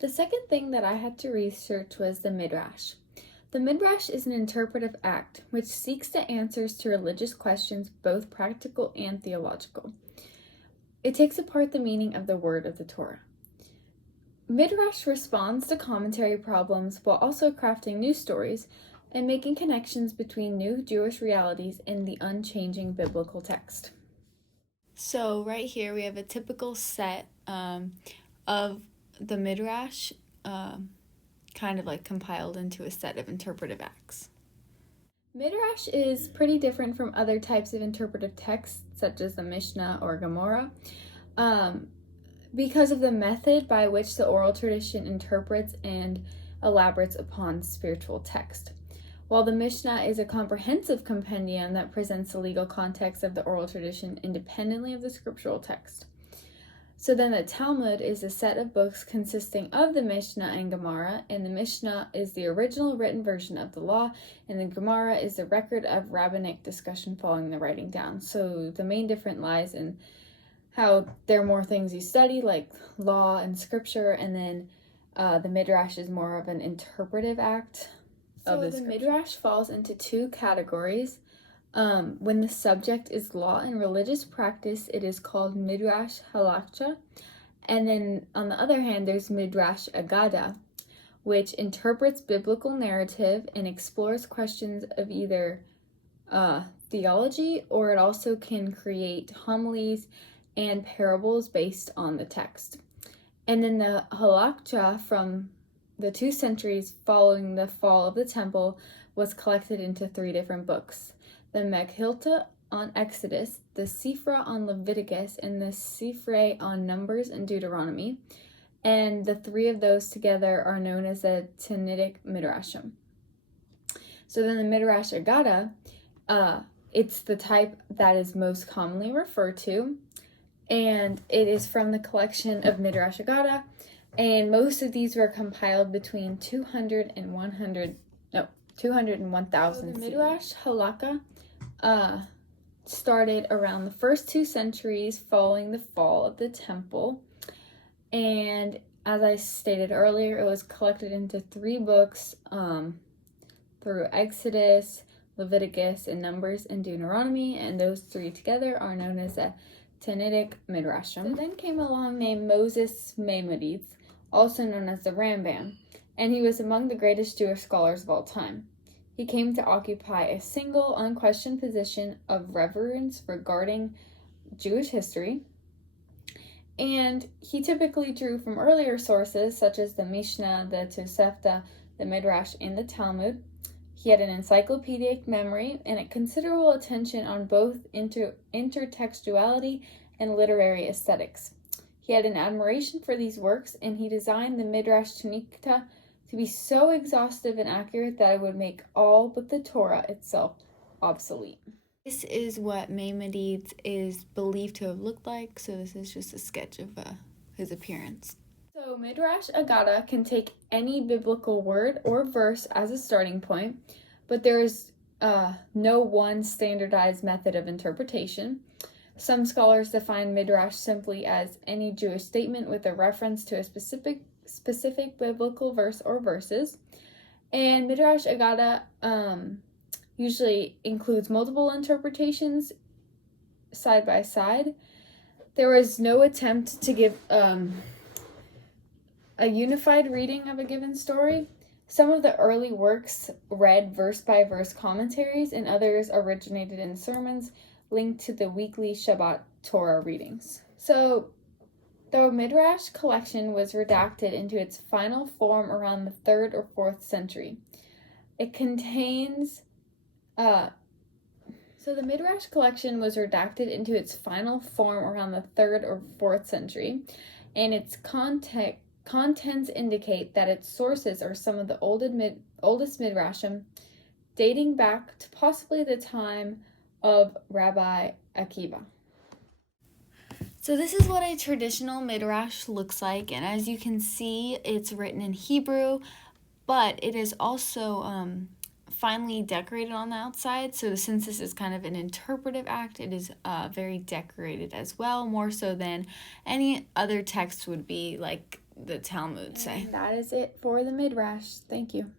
The second thing that I had to research was the Midrash. The Midrash is an interpretive act which seeks the answers to religious questions, both practical and theological. It takes apart the meaning of the word of the Torah. Midrash responds to commentary problems while also crafting new stories and making connections between new Jewish realities in the unchanging biblical text. So right here we have a typical set of the Midrash, kind of like compiled into a set of interpretive acts. Midrash is pretty different from other types of interpretive texts, such as the Mishnah or Gemara, because of the method by which the oral tradition interprets and elaborates upon spiritual text. While the Mishnah is a comprehensive compendium that presents the legal context of the oral tradition independently of the scriptural text. So then the Talmud is a set of books consisting of the Mishnah and Gemara, and the Mishnah is the original written version of the law, and the Gemara is the record of rabbinic discussion following the writing down. So the main difference lies in how there are more things you study, like law and scripture, and then the Midrash is more of an interpretive act of the scripture. Midrash falls into two categories. When the subject is law and religious practice, it is called Midrash Halakha. And then on the other hand, there's Midrash Agada, which interprets biblical narrative and explores questions of either theology, or it also can create homilies and parables based on the text. And then the Halakha from the 2 centuries following the fall of the temple was collected into 3 different books. The Mekhilta on Exodus, the Sifra on Leviticus, and the Sifrei on Numbers and Deuteronomy. And the 3 of those together are known as the Tannitic Midrashim. So then the Midrash Agada, it's the type that is most commonly referred to, and it is from the collection of Midrash Agada, and most of these were compiled between 200 and 1,000. So the Midrash Halakha started around the first 2 centuries following the fall of the temple, and as I stated earlier, it was collected into 3 books through Exodus, Leviticus, and Numbers and Deuteronomy, and those 3 together are known as the Tannitic Midrashim. So then came along named Moses Maimonides, also known as the Rambam, and he was among the greatest Jewish scholars of all time. He came to occupy a single, unquestioned position of reverence regarding Jewish history, and he typically drew from earlier sources such as the Mishnah, the Tosefta, the Midrash, and the Talmud. He had an encyclopedic memory and a considerable attention on both intertextuality and literary aesthetics. He had an admiration for these works, and he designed the Midrash Tannikhta to be so exhaustive and accurate that it would make all but the Torah itself obsolete. This is what Maimonides is believed to have looked like, so this is just a sketch of his appearance. So Midrash Agada can take any biblical word or verse as a starting point, but there is no one standardized method of interpretation. Some scholars define Midrash simply as any Jewish statement with a reference to a specific biblical verse or verses. And Midrash Agada usually includes multiple interpretations side by side. There was no attempt to give a unified reading of a given story. Some of the early works read verse-by-verse commentaries, and others originated in sermons linked to the weekly Shabbat Torah readings. So, the Midrash collection was redacted into its final form around the 3rd or 4th century. It contains... So the Midrash collection was redacted into its final form around the 3rd or 4th century, and its contents indicate that its sources are some of the oldest Midrashim, dating back to possibly the time of Rabbi Akiva. So this is what a traditional Midrash looks like, and as you can see, it's written in Hebrew, but it is also finely decorated on the outside. So since this is kind of an interpretive act, it is very decorated as well, more so than any other text would be, like the Talmud say. And that is it for the Midrash. Thank you.